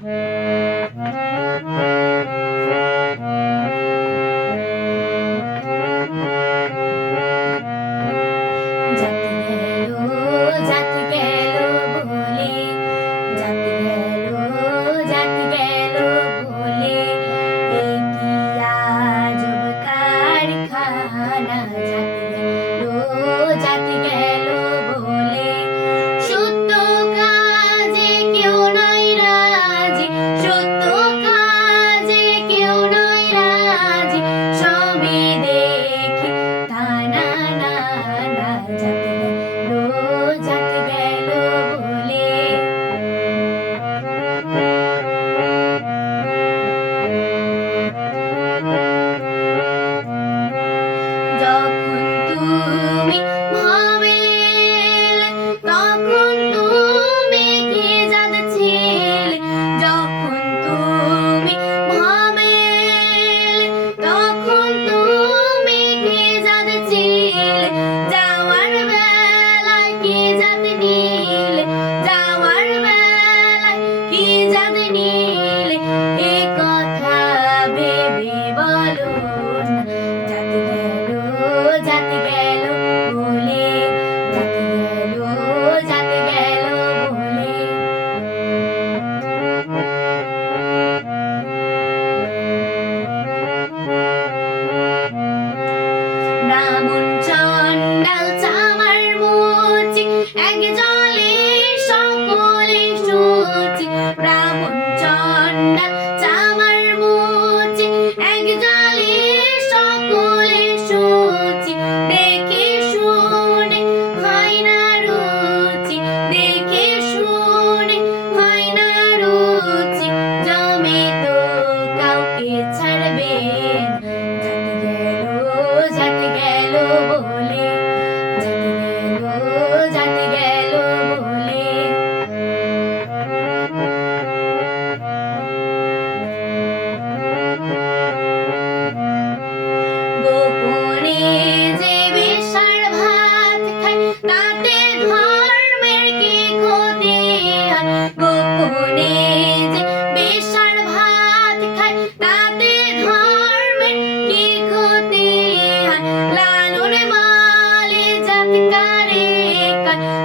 Hmm.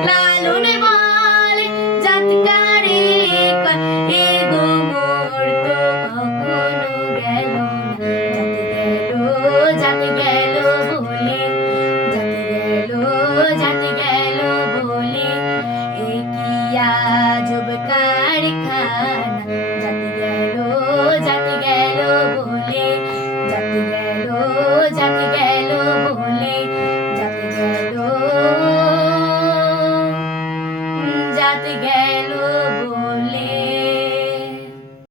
Lalu ne